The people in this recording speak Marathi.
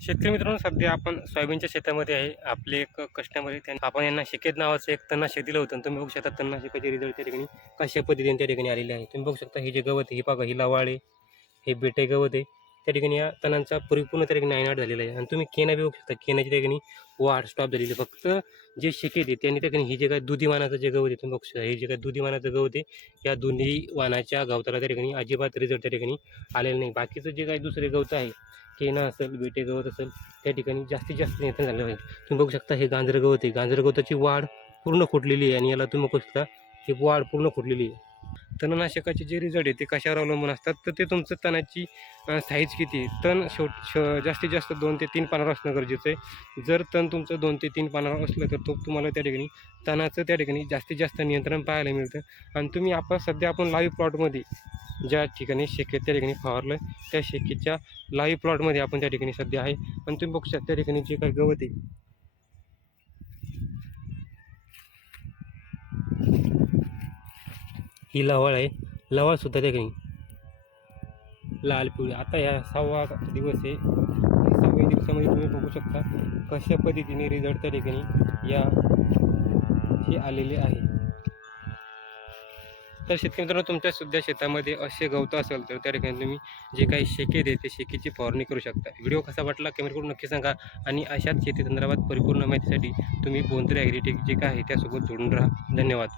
शेतकरी मित्रांनो सध्या आपण सोयाबीनच्या शेतामध्ये आहे. आपले एक कस्टमर त्यांना आपण यांना शिकेत नावाचं एक तणनाशक दिलं होतं. तुम्ही बघू शकता तणनाशकाचे रिझल्ट त्या ठिकाणी कशा पद्धतीने त्या ठिकाणी आलेले आहे. तुम्ही बघू शकता हे जे गवत हे बघा ही लवाळ हे बेटे गवत आहे. त्या ठिकाणी या तणांचा परिपूर्ण त्या ठिकाणी नायनाट झालेला आहे. आणि तुम्ही केना बी बघू शकता. केनाच्या ठिकाणी वाढ स्टॉप झालेली आहे. फक्त जे शेके आहे त्यांनी त्या ठिकाणी हे जे काय दुधी वानाचं जे गवत आहे तुम्ही बघू शकता. हे जे काय दुधी वानाचं गवत आहे या दोन्ही वानाच्या गवताला त्या ठिकाणी अजिबात रिझल्ट त्या ठिकाणी आलेला नाही. बाकीचं जे काही दुसरे गवत आहे केना असेल बेटे गवत असेल त्या ठिकाणी जास्तीत जास्त नियंत्रण झालं पाहिजे तुम्ही बघू शकता हे गांजर गवत आहे. गांजर गवताची वाढ पूर्ण फुटलेली आहे. आणि याला तुम्ही बघू शकता ही वाढ पूर्ण फुटलेली आहे. तणनाशकाचे जे रिझल्ट आहे ते कशावर अवलंबून असतात? तर ते तुमचं तणाची साईज किती आहे? तण शेवट श जास्तीत जास्त दोन ते तीन पानावर असणं गरजेचं आहे. जर तण तुमचं दोन ते तीन पानावर असलं तर तो तुम्हाला त्या ठिकाणी तणाचं त्या ठिकाणी जास्तीत जास्त नियंत्रण पाहायला मिळतं. आणि तुम्ही आपण सध्या आपण लाईव्ह प्लॉटमध्ये ज्या ठिकाणी शेकेत त्या ठिकाणी फवारलं त्या शेकेच्या लाईव्ह प्लॉटमध्ये आपण त्या ठिकाणी सध्या आहे. आणि तुम्ही बघू शकता त्या ठिकाणी जे काही गवत आहे ही लवाळ आहे. लवाळसुद्धा त्या ठिकाणी. लाल पिवळी. आता ह्या सहावा दिवस आहे. सहाव्या दिवसामध्ये तुम्ही बघू शकता कशा पद्धतीने रिझल्ट त्या ठिकाणी या हे आलेले आहे. तर शेतकरी मित्रांनो तुमच्या सुद्धा शेतामध्ये असे गवत असेल तर त्या ठिकाणी तुम्ही जे काही शेके देते शेकीची फवारणी करू शकता. व्हिडिओ कसा वाटला कमेंट करून नक्की सांगा. आणि अशाच शेती संदर्भात परिपूर्ण माहितीसाठी तुम्ही बोंद्रे ॲग्रिटेक जे काय आहे त्यासोबत जोडून राहा. धन्यवाद.